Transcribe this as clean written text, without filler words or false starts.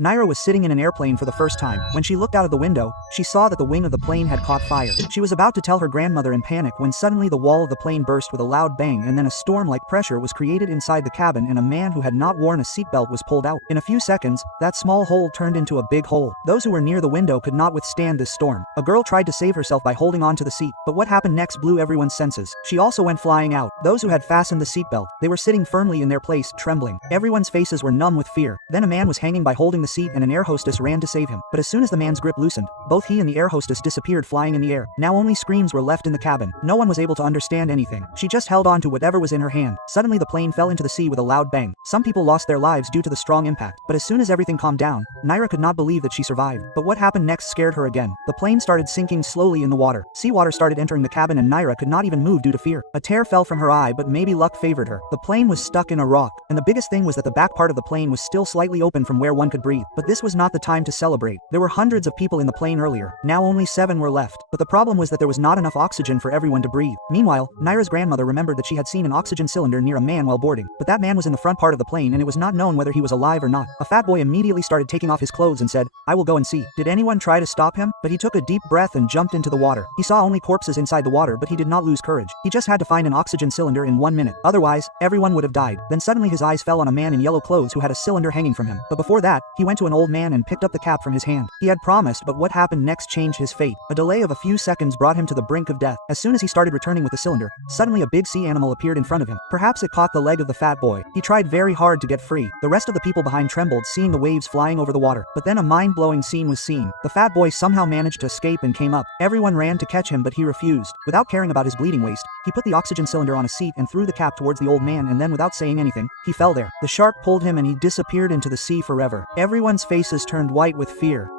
Naira was sitting in an airplane for the first time. When she looked out of the window, she saw that the wing of the plane had caught fire. She was about to tell her grandmother in panic when suddenly the wall of the plane burst with a loud bang, and then a storm-like pressure was created inside the cabin and a man who had not worn a seatbelt was pulled out. In a few seconds, that small hole turned into a big hole. Those who were near the window could not withstand this storm. A girl tried to save herself by holding on to the seat, but what happened next blew everyone's senses. She also went flying out. Those who had fastened the seatbelt, they were sitting firmly in their place, trembling. Everyone's faces were numb with fear. Then a man was hanging by holding the seat and an air hostess ran to save him. But as soon as the man's grip loosened, both he and the air hostess disappeared flying in the air. Now only screams were left in the cabin. No one was able to understand anything. She just held on to whatever was in her hand. Suddenly the plane fell into the sea with a loud bang. Some people lost their lives due to the strong impact. But as soon as everything calmed down, Naira could not believe that she survived. But what happened next scared her again. The plane started sinking slowly in the water. Seawater started entering the cabin and Naira could not even move due to fear. A tear fell from her eye, but maybe luck favored her. The plane was stuck in a rock, and the biggest thing was that the back part of the plane was still slightly open from where one could breathe. But this was not the time to celebrate. There were hundreds of people in the plane earlier. Now only 7 were left. But the problem was that there was not enough oxygen for everyone to breathe. Meanwhile, Naira's grandmother remembered that she had seen an oxygen cylinder near a man while boarding. But that man was in the front part of the plane and it was not known whether he was alive or not. A fat boy immediately started taking off his clothes and said, "I will go and see." Did anyone try to stop him? But he took a deep breath and jumped into the water. He saw only corpses inside the water, but he did not lose courage. He just had to find an oxygen cylinder in 1 minute. Otherwise, everyone would have died. Then suddenly his eyes fell on a man in yellow clothes who had a cylinder hanging from him. But before that, he went to an old man and picked up the cap from his hand. He had promised, but what happened next changed his fate. A delay of a few seconds brought him to the brink of death. As soon as he started returning with the cylinder, suddenly a big sea animal appeared in front of him. Perhaps it caught the leg of the fat boy. He tried very hard to get free. The rest of the people behind trembled seeing the waves flying over the water. But then a mind-blowing scene was seen. The fat boy somehow managed to escape and came up. Everyone ran to catch him, but he refused. Without caring about his bleeding waist, he put the oxygen cylinder on a seat and threw the cap towards the old man, and then without saying anything, he fell there. The shark pulled him and he disappeared into the sea forever. Everyone's faces turned white with fear.